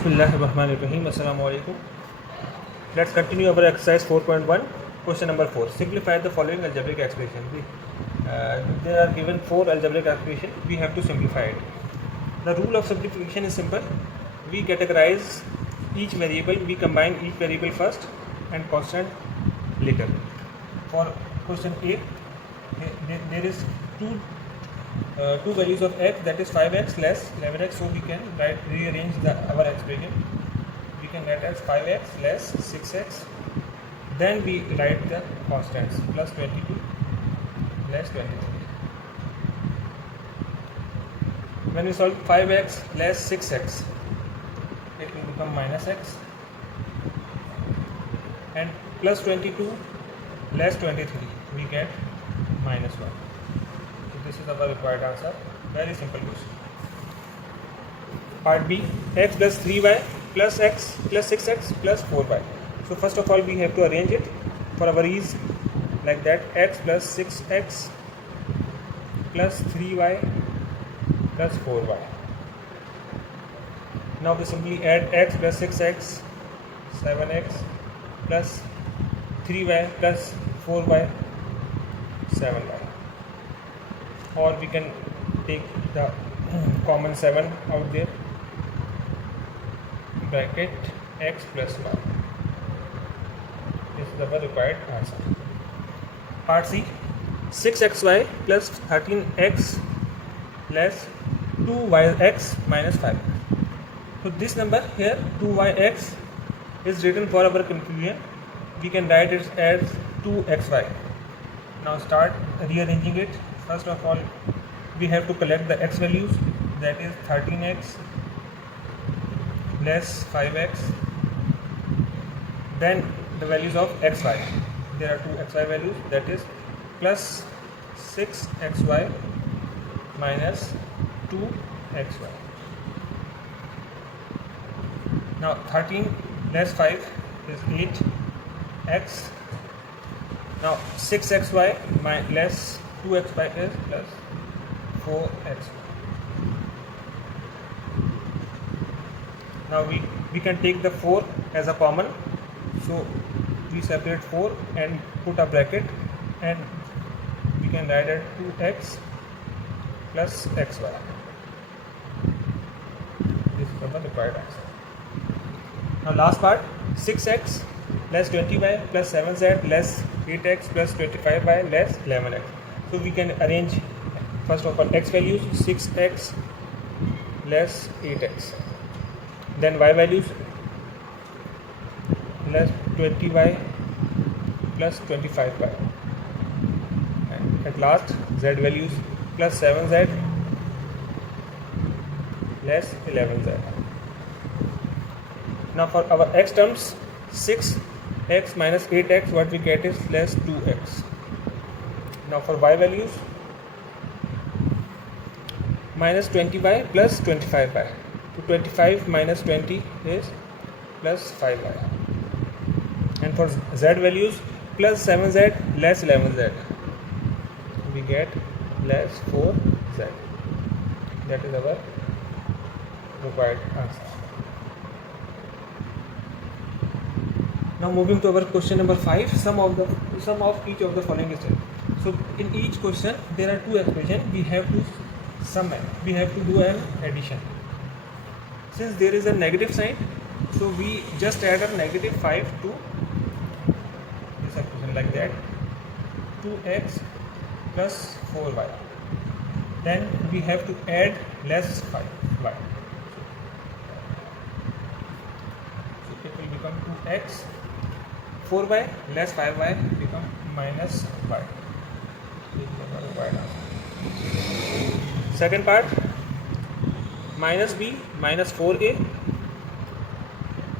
Bismillahirrahmanirrahim. Assalamu alaikum. Let's continue our exercise 4.1. Question number 4. Simplify the following algebraic expression. There are given 4 algebraic expressions. We have to simplify it. The rule of simplification is simple. We categorize each variable. We combine each variable first and constant later. For question A, there is two values of x, that is 5x less 11x, so we can rearrange our expression. We can write as 5x less 6x, then we write the constants plus 22 less 23. When we solve 5x less 6x, it will become minus x, and plus 22 less 23, we get minus 1. This is our required answer. Very simple question. Part B, x plus 3y plus x plus 6x plus 4y. So first of all we have to arrange it for our ease like that. X plus 6x plus 3y plus 4y. Now we simply add x plus 6x, 7x plus 3y plus 4y, 7y. Or we can take the common 7 out there, bracket x plus y. This is our required answer. Part C, 6xy plus 13x less 2yx minus 5. So this number here 2yx is written for our confusion. We can write it as 2xy. Now start rearranging it. First of all, we have to collect the x values, that is 13x less 5x, then the values of xy. There are two xy values, that is plus 6xy minus 2xy. Now 13 less 5 is 8x. Now 6xy less 2xy is plus 4xy. Now we can take the 4 as a common, so we separate 4 and put a bracket, and we can write it 2x plus xy. This is the required answer. Now last part, 6x less 20y plus 7z less 8x plus 25y less 11x. So we can arrange first of all x values, 6x less 8x, then y values less 20y plus 25y, and at last z values plus 7z less 11z. Now for our x terms, 6x minus 8x, what we get is less 2x. Now for y values, minus 20y plus 25y. So 25 minus 20 is plus 5y. And for z values, plus 7z less 11z. We get less 4z. That is our required answer. Now moving to our question number 5, sum of each of the following is there. So in each question there are two expressions. We have to sum it. We have to do an addition. Since there is a negative sign, so we just add a negative 5 to this expression like that. 2x plus 4y. Then we have to add less 5y. So it will become 2x. 4y less 5y become minus y. Second part, minus b minus 4a,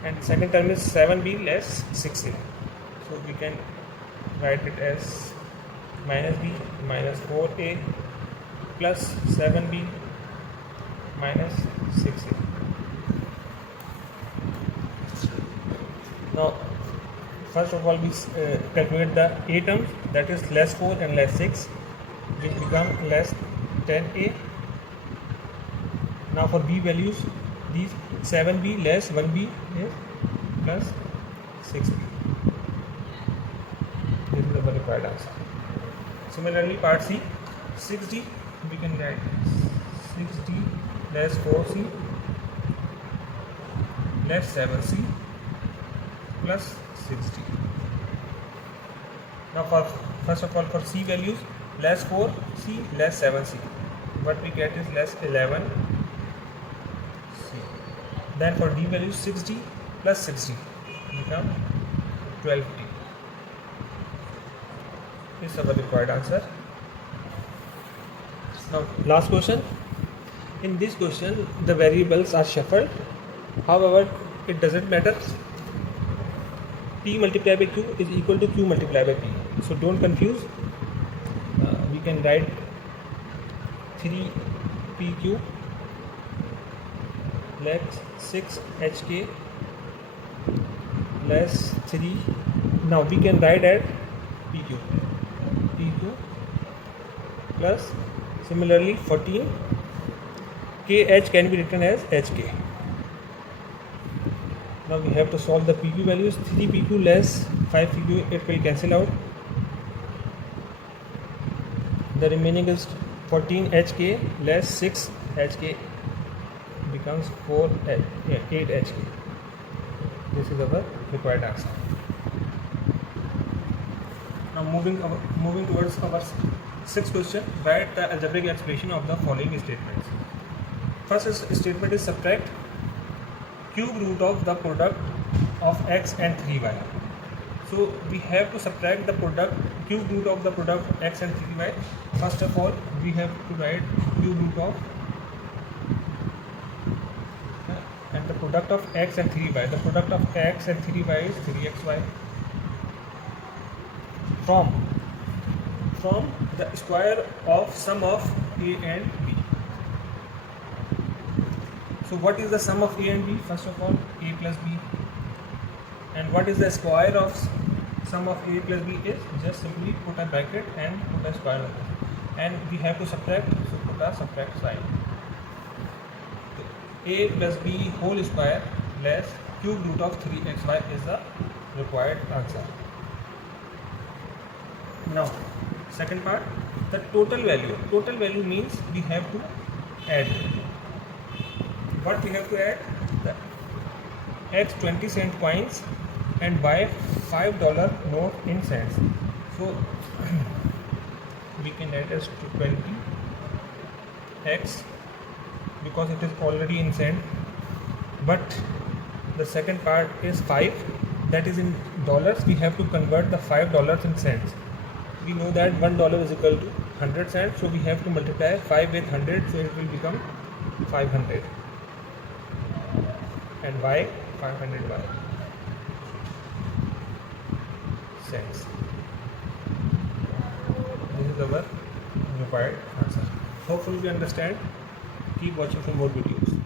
and second term is 7b less 6a. So we can write it as minus b minus 4a plus 7b minus 6a. Now first of all we calculate the a terms, that is less 4 and less 6, which become less 10a. Now for b values, these 7b less 1b is plus 6b. This is the required answer. Similarly, part C, 6d, we can write 6d less 4c less 7c plus 6d. Now first of all for c values, less 4c less 7c, what we get is less 11c. Then for d values, 6d plus 6d become 12d. This is our required answer. Now last question. In this question the variables are shuffled, however it doesn't matter. P multiplied by Q is equal to Q multiplied by P, so don't confuse. We can write 3PQ less 6HK less 3. Now we can write at PQ plus similarly 14 KH can be written as HK. Now we have to solve the PQ values. 3PQ less 5PQ, it will cancel out. The remaining is 14HK less 6HK becomes 8HK. This is our required answer. Now moving towards our sixth question. Write the algebraic expression of the following statements. First statement is subtract cube root of the product of x and 3y. So we have to subtract the product cube root of the product of x and 3y. First of all, we have to write cube root of and the product of x and 3y. The product of x and 3y is 3xy from the square of sum of a and b. So what is the sum of a and b? First of all, a plus b. And what is the square of sum of a plus b is just simply put a bracket and put a square on it. And we have to subtract, so put a subtract sign. A plus b whole square less cube root of 3xy is the required answer. Now, second part, the total value. Total value means we have to add. What we have to add? The x 20-cent coins and y $5 note in cents. So we can add as 20x because it is already in cent. But the second part is 5, that is in dollars. We have to convert the $5 in cents. We know that $1 is equal to 100 cents, so we have to multiply 5 with 100, so it will become 500. And y 500y cents. This is our required answer. Hopefully you understand. Keep watching for more videos.